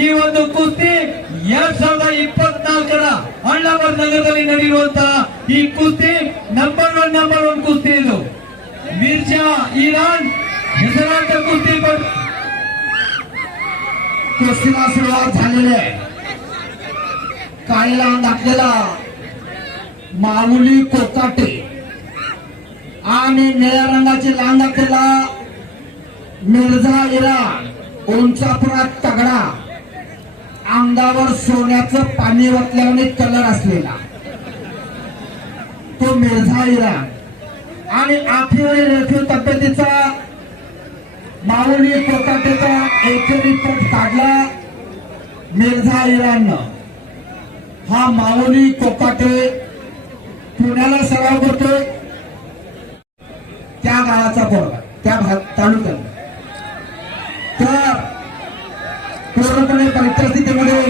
ಈ ಒಂದು ಕುಸ್ತಿ 2024ರ ಅಣ್ಣಾವರ ನಗರದಲ್ಲಿ ನಡೆಯುವಂತಹ ಈ ಕುಸ್ತಿ ನಂಬರ್ ಒನ್ ಕುಸ್ತಿ ಇದು. मिर्जा इराण हेसरांत कुस्तीला सुरुवात झालेली आहे. काळीला घातलेला माऊली कोकाटे आणि निळ्या रंगाची लांग घातलेला मिर्झा इराण, उंचापुरात तगडा, अंगावर सोन्याचं पाणी ओतल्याने कलर असलेला तो मिर्झा इराण आणि आठवी रेखीव तब्येतीचा माऊली कोकाटेचा एकेरी पट काढला मिर्झा इराणनं. हा माऊली कोकाटे पुण्याला सराव करतो त्या गावाचा पोरगा, त्या तालुक्यात. तर पूर्णपणे परिस्थितीमध्ये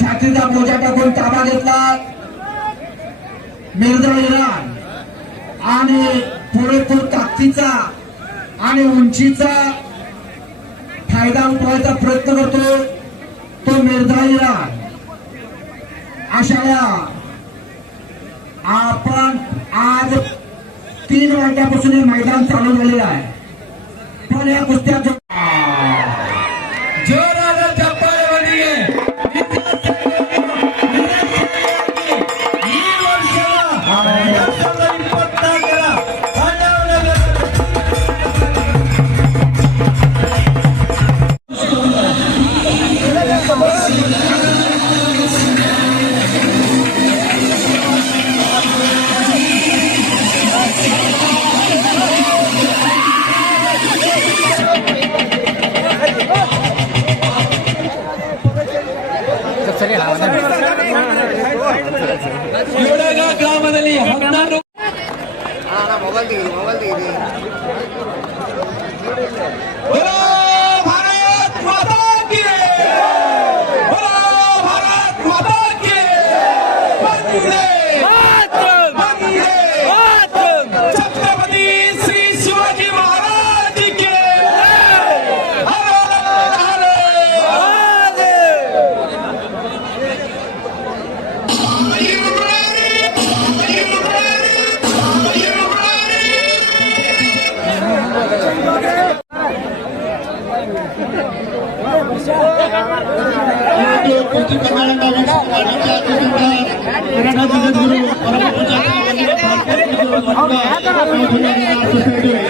छातीचा बोजा टाकून ताबा घेतला मिर्झा इराण आणि पुरेपूर ताकदीचा आणि उंचीचा फायदा उठवायचा प्रयत्न करतो तो मिर्झा इराण. अशा आपण आज 3 वाजल्यापासून हे मैदान चालू झालेलं आहे. पण या कुस्त्या जोरादार चप्पाळे वाजले. ಗ್ರಾಮದಲ್ಲಿ 16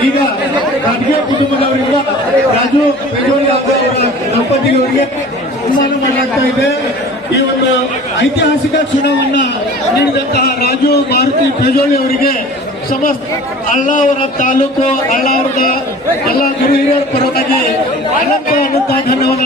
ಈಗ ರಾಜಕೀಯ ಕುಟುಂಬದವರಿಂದ ರಾಜು ಪೇಜೋಳಿ ದಂಪತಿಗಳಿಗೆ ಸನ್ಮಾನ ಮಾಡಲಾಗ್ತಾ ಇದೆ. ಈ ಒಂದು ಐತಿಹಾಸಿಕ ಕ್ಷಣವನ್ನ ನೀಡಿದಂತಹ ರಾಜು ಮಾರುತಿ ಪೇಜೋಳಿ ಅವರಿಗೆ ಸಮಸ್ತ ಅಳ್ಳಾವರ ತಾಲೂಕು ಅಳ್ಳಾವರದ ಎಲ್ಲ ಗುರು ಹಿರಿಯರ ಪರವಾಗಿ ಅನಂತ ಧನ್ಯವಾದ.